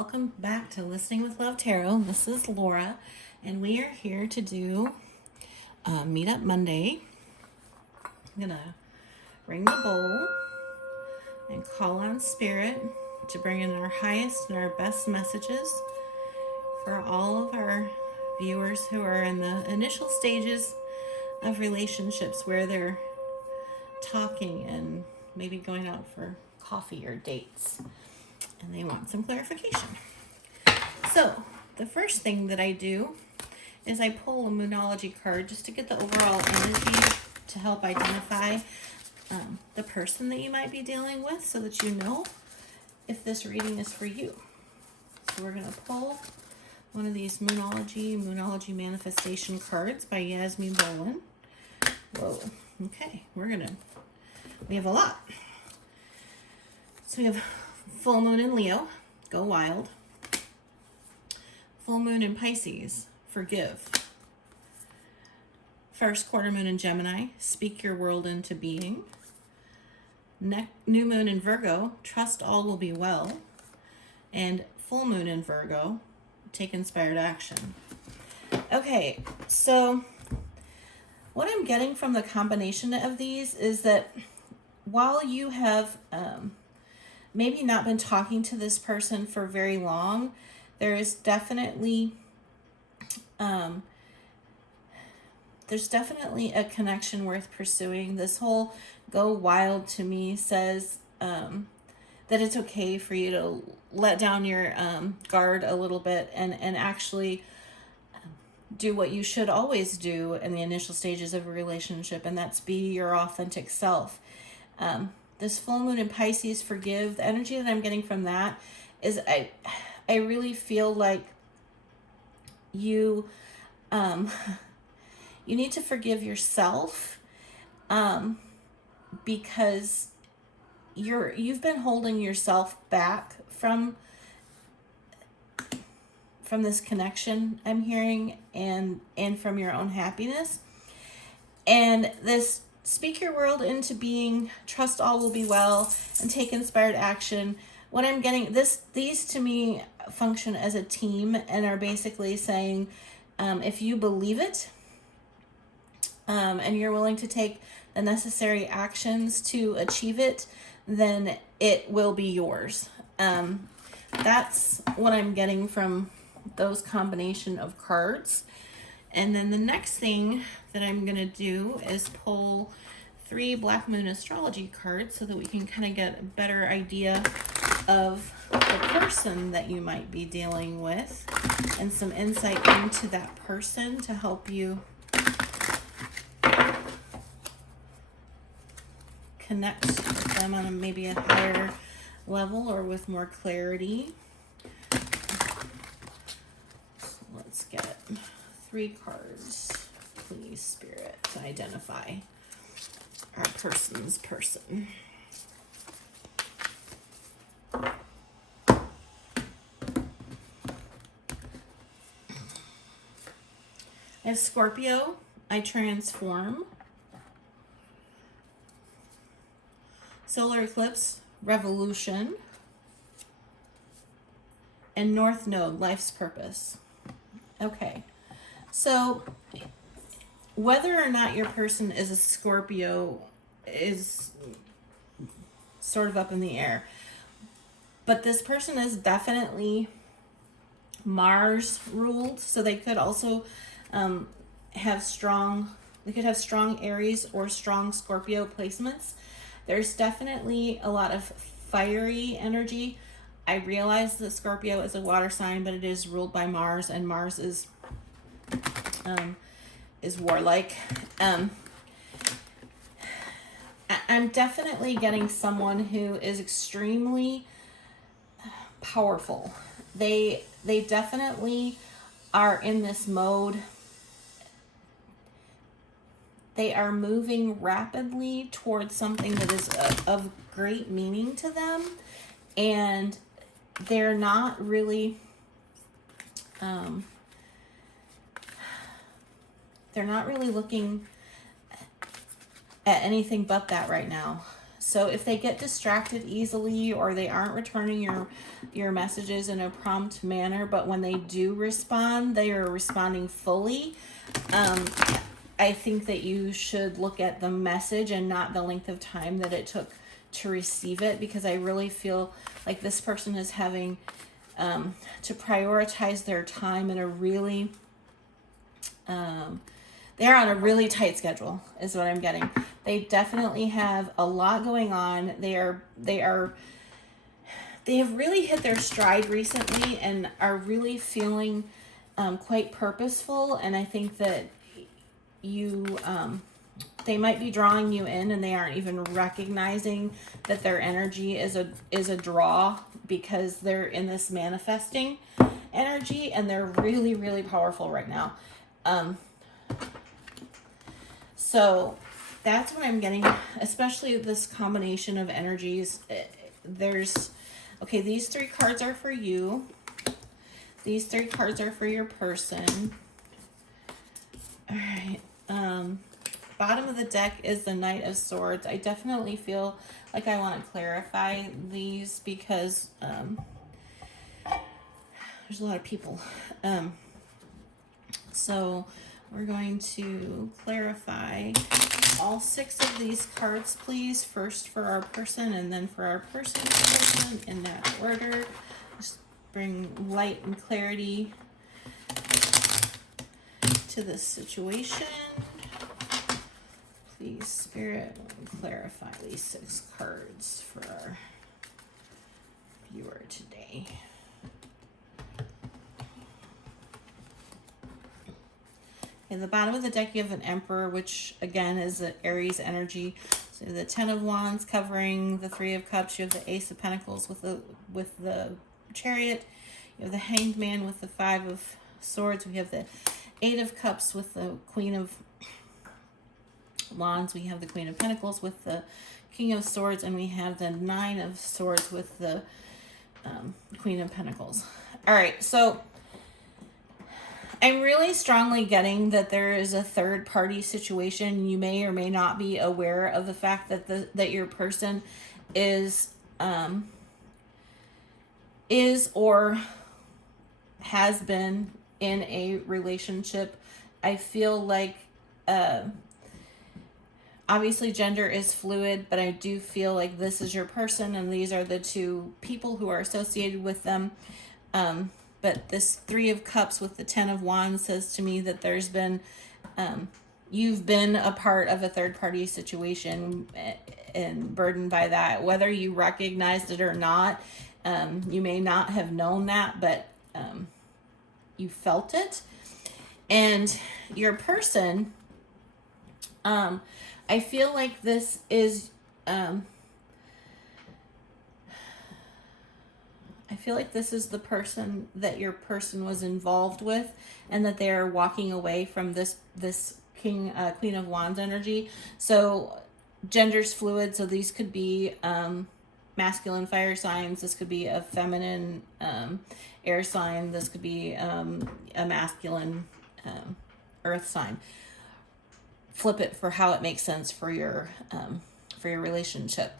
welcome back to Listening with Love Tarot. This is Laura, and we are here to do Meetup Monday. I'm gonna ring the bowl and call on Spirit to bring in our highest and our best messages for all of our viewers who are in the initial stages of relationships where they're talking and maybe going out for coffee or dates, and they want some clarification. So the first thing that I do is I pull a Moonology card just to get the overall energy to help identify the person that you might be dealing with, so that you know if this reading is for you. So we're going to pull one of these Moonology Manifestation cards by Yasmin Bowen. Whoa. Okay, we have a lot. So we have full moon in Leo, go wild. Full moon in Pisces, forgive. First quarter moon in Gemini, speak your world into being. New moon in Virgo, trust all will be well. And full moon in Virgo, take inspired action. Okay, so what I'm getting from the combination of these is that while you have maybe not been talking to this person for very long, there is definitely a connection worth pursuing. This whole go wild to me says that it's okay for you to let down your guard a little bit and actually do what you should always do in the initial stages of a relationship, and that's be your authentic self. This full moon in Pisces, forgive. The energy that I'm getting from that is I really feel like you you need to forgive yourself because you've been holding yourself back from this connection I'm hearing, and from your own happiness. And this speak your world into being, trust all will be well, and take inspired action. What I'm getting, these to me function as a team and are basically saying, if you believe it, and you're willing to take the necessary actions to achieve it, then it will be yours. That's what I'm getting from those combination of cards. And then the next thing that I'm going to do is pull 3 Black Moon astrology cards so that we can kind of get a better idea of the person that you might be dealing with and some insight into that person to help you connect with them on maybe a higher level or with more clarity. So let's get 3 cards, please, Spirit, to identify our person's person. I have Scorpio, I transform. Solar eclipse, revolution. And North Node, life's purpose. Okay, so whether or not your person is a Scorpio is sort of up in the air. But this person is definitely Mars ruled, so they could also have strong Aries or strong Scorpio placements. There's definitely a lot of fiery energy. I realize that Scorpio is a water sign, but it is ruled by Mars, and Mars is warlike. I'm definitely getting someone who is extremely powerful. They definitely are in this mode. They are moving rapidly towards something that is of great meaning to them, and they're not really looking at anything but that right now. So if they get distracted easily, or they aren't returning your messages in a prompt manner, but when they do respond, they are responding fully, I think that you should look at the message and not the length of time that it took to receive it, because I really feel like this person is having to prioritize their time in a really they're on a really tight schedule is what I'm getting. They definitely have a lot going on. They have really hit their stride recently and are really feeling quite purposeful, and I think that you they might be drawing you in, and they aren't even recognizing that their energy is a draw, because they're in this manifesting energy, and they're really, really powerful right now. So that's what I'm getting, especially this combination of energies. Okay, these 3 cards are for you. These 3 cards are for your person. All right. Bottom of the deck is the Knight of Swords. I definitely feel like I want to clarify these, because there's a lot of people. So we're going to clarify all 6 of these cards, please. First for our person, and then for our person's person, in that order. Just bring light and clarity to this situation. Please, Spirit, clarify these 6 cards for our viewer today. In the bottom of the deck, you have an Emperor, which again is an Aries energy. So the 10 of Wands covering the 3 of Cups. You have the Ace of Pentacles with the Chariot. You have the Hanged Man with the 5 of Swords. We have the 8 of Cups with the Queen of Wands. We have the Queen of Pentacles with the King of Swords, and we have the 9 of Swords with the Queen of Pentacles. All right, so I'm really strongly getting that there is a third party situation. You may or may not be aware of the fact that that your person is or has been in a relationship. I feel like obviously gender is fluid, but I do feel like this is your person, and these are the 2 people who are associated with them. But this 3 of Cups with the 10 of Wands says to me that there's been, you've been a part of a third party situation and burdened by that, whether you recognized it or not. You may not have known that, but you felt it. And your person, I feel like this is, I feel like this is the person that your person was involved with, and that they're walking away from this Queen of Wands energy. So gender's fluid, so these could be masculine fire signs. This could be a feminine air sign. This could be a masculine earth sign. Flip it for how it makes sense for your relationship.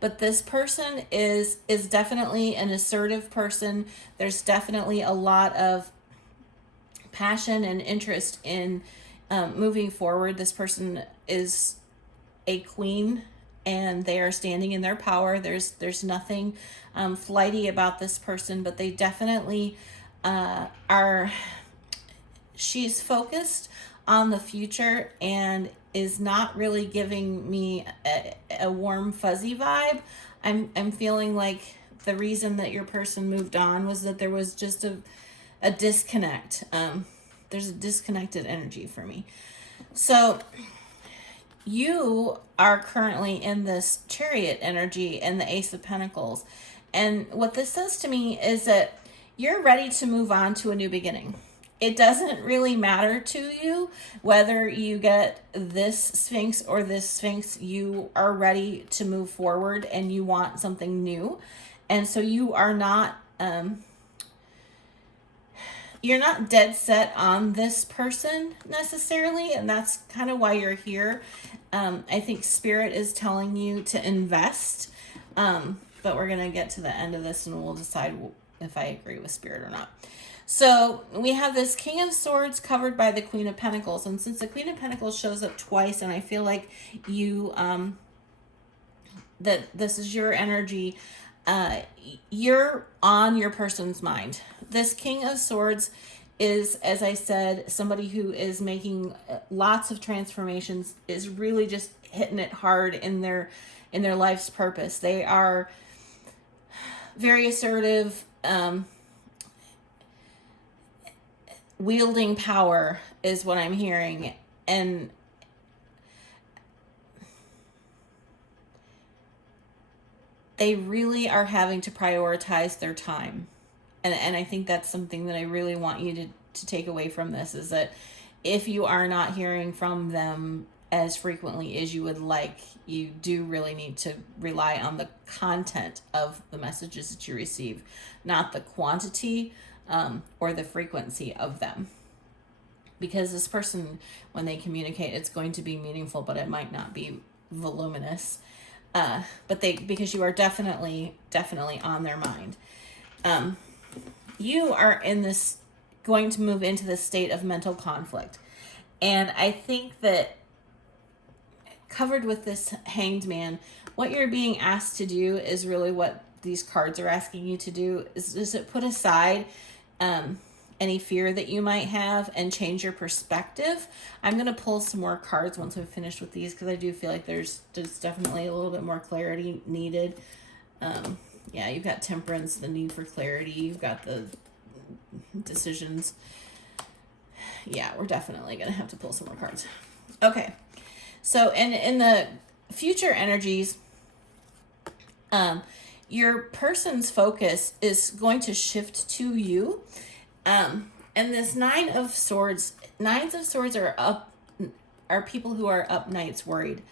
But this person is definitely an assertive person. There's definitely a lot of passion and interest in moving forward. This person is a queen, and they are standing in their power. There's nothing flighty about this person, but they definitely are. She's focused on the future and is not really giving me a warm fuzzy vibe. I'm feeling like the reason that your person moved on was that there was just a disconnect. There's a disconnected energy for me. So you are currently in this Chariot energy and the Ace of Pentacles. And what this says to me is that you're ready to move on to a new beginning. It doesn't really matter to you whether you get this Sphinx or this Sphinx. You are ready to move forward, and you want something new. And so you are not you're not dead set on this person necessarily, and that's kind of why you're here. I think Spirit is telling you to invest. But we're going to get to the end of this and we'll decide if I agree with Spirit or not. So we have this King of Swords covered by the Queen of Pentacles. And since the Queen of Pentacles shows up twice, and I feel like you, that this is your energy, you're on your person's mind. This King of Swords is, as I said, somebody who is making lots of transformations, is really just hitting it hard in their life's purpose. They are very assertive, wielding power is what I'm hearing. And they really are having to prioritize their time. And I think that's something that I really want you to take away from this, is that if you are not hearing from them as frequently as you would like, you do really need to rely on the content of the messages that you receive, not the quantity or the frequency of them. Because this person, when they communicate, it's going to be meaningful, but it might not be voluminous. Because you are definitely on their mind. You are going to move into this state of mental conflict. And I think that covered with this Hanged Man, what you're being asked to do is really what these cards are asking you to do, is to put aside any fear that you might have and change your perspective. I'm going to pull some more cards once I'm finished with these, because I do feel like there's definitely a little bit more clarity needed. Yeah, you've got Temperance, the need for clarity. You've got the decisions. Yeah, we're definitely going to have to pull some more cards. Okay. So in the future energies, your person's focus is going to shift to you. And this Nines of Swords are people who are up nights worried.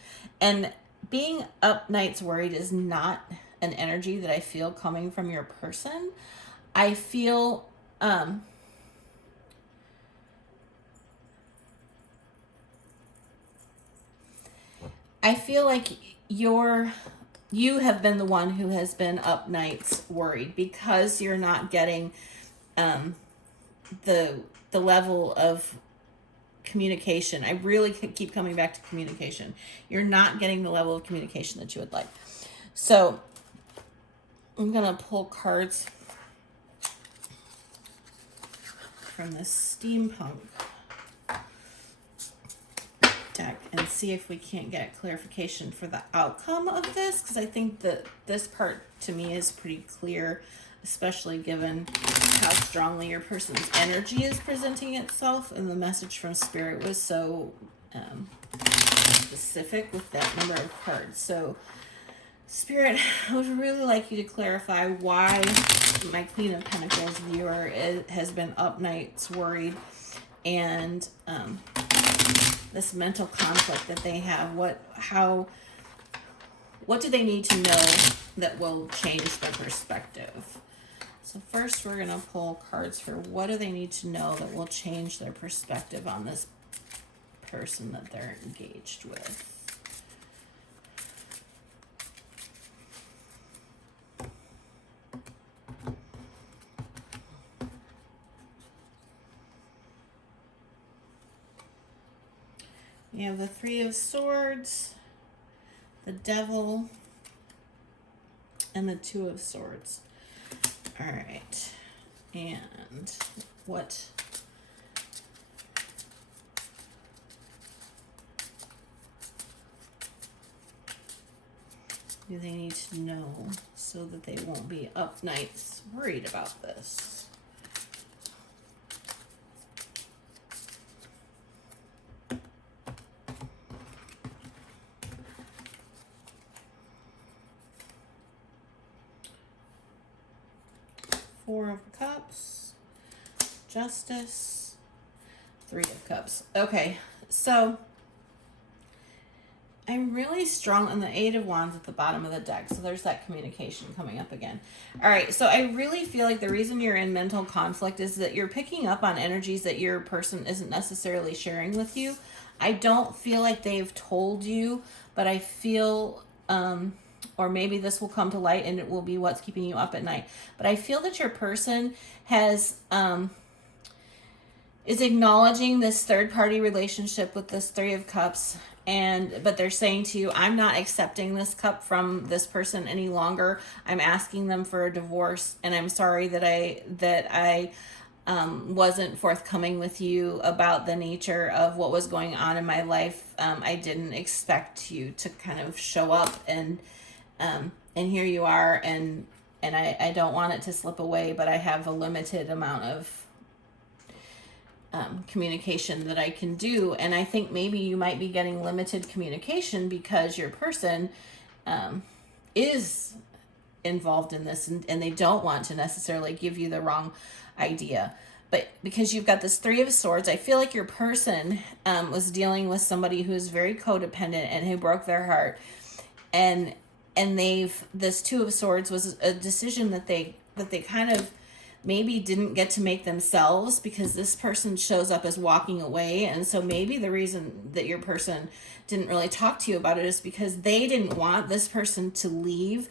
And being up nights worried is not an energy that I feel coming from your person. I feel like you have been the one who has been up nights worried, because you're not getting the level of communication. I really keep coming back to communication. You're not getting the level of communication that you would like. So I'm going to pull cards from the Steampunk deck and see if we can't get clarification for the outcome of this, because I think that this part to me is pretty clear, especially given how strongly your person's energy is presenting itself, and the message from Spirit was so specific with that number of cards. So Spirit, I would really like you to clarify why my Queen of Pentacles viewer has been up nights worried, and this mental conflict that they have. What do they need to know that will change their perspective? So first we're going to pull cards for what do they need to know that will change their perspective on this person that they're engaged with. We have the Three of Swords, the Devil, and the Two of Swords. All right. And what do they need to know so that they won't be up nights worried about this? Four of Cups, Justice, Three of Cups. Okay, so I'm really strong on the Eight of Wands at the bottom of the deck. So there's that communication coming up again. All right. So I really feel like the reason you're in mental conflict is that you're picking up on energies that your person isn't necessarily sharing with you. I don't feel like they've told you, but I feel, or maybe this will come to light and it will be what's keeping you up at night. But I feel that your person has, is acknowledging this third party relationship with this Three of Cups, but they're saying to you, I'm not accepting this cup from this person any longer. I'm asking them for a divorce, and I'm sorry that I wasn't forthcoming with you about the nature of what was going on in my life. I didn't expect you to kind of show up, and here you are, and I don't want it to slip away, but I have a limited amount of communication that I can do. And I think maybe you might be getting limited communication because your person is involved in this, and they don't want to necessarily give you the wrong idea. But because you've got this Three of Swords, I feel like your person was dealing with somebody who's very codependent and who broke their heart. And this Two of Swords was a decision that they kind of maybe didn't get to make themselves, because this person shows up as walking away. And so maybe the reason that your person didn't really talk to you about it is because they didn't want this person to leave,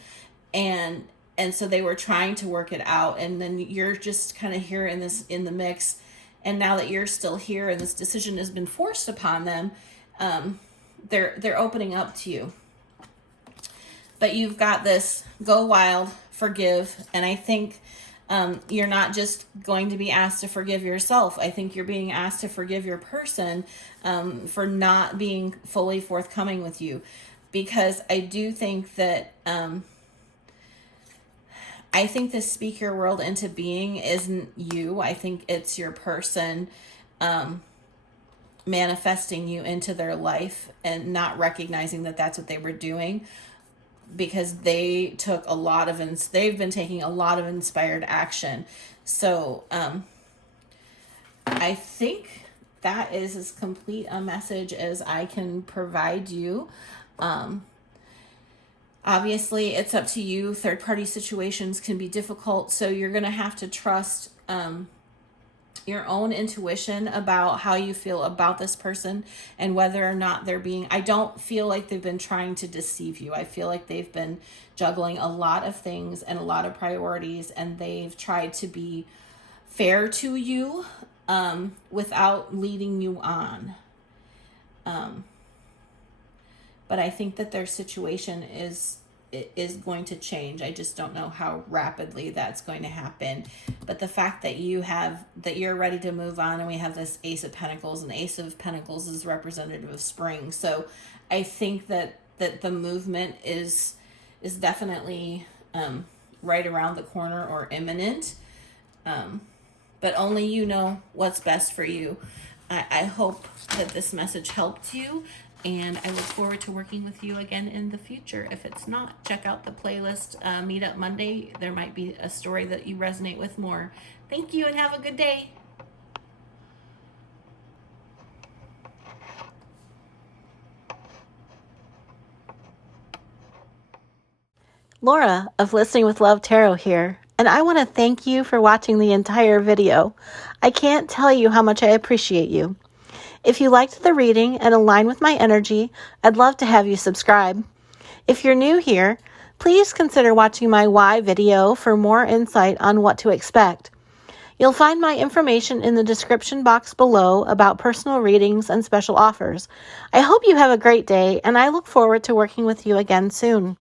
and so they were trying to work it out. And then you're just kind of here in the mix, and now that you're still here and this decision has been forced upon them, they're opening up to you. But you've got this go wild, forgive, and I think you're not just going to be asked to forgive yourself. I think you're being asked to forgive your person for not being fully forthcoming with you, because I do think that I think the speak your world into being isn't you. I think it's your person manifesting you into their life and not recognizing that that's what they were doing, because they've been taking a lot of inspired action. So I think that is as complete a message as I can provide you. Obviously, it's up to you. Third-party situations can be difficult, so you're going to have to trust your own intuition about how you feel about this person and whether or not I don't feel like they've been trying to deceive you. I feel like they've been juggling a lot of things and a lot of priorities, and they've tried to be fair to you without leading you on. But I think that their situation is going to change. I just don't know how rapidly that's going to happen. But the fact that you're ready to move on, and we have this Ace of Pentacles, and Ace of Pentacles is representative of spring. So I think that the movement is definitely right around the corner or imminent. But only you know what's best for you. I hope that this message helped you, and I look forward to working with you again in the future. If it's not, check out the playlist, Meetup Monday. There might be a story that you resonate with more. Thank you, and have a good day. Laura of Listening with Love Tarot here, and I want to thank you for watching the entire video. I can't tell you how much I appreciate you. If you liked the reading and align with my energy, I'd love to have you subscribe. If you're new here, please consider watching my why video for more insight on what to expect. You'll find my information in the description box below about personal readings and special offers. I hope you have a great day, and I look forward to working with you again soon.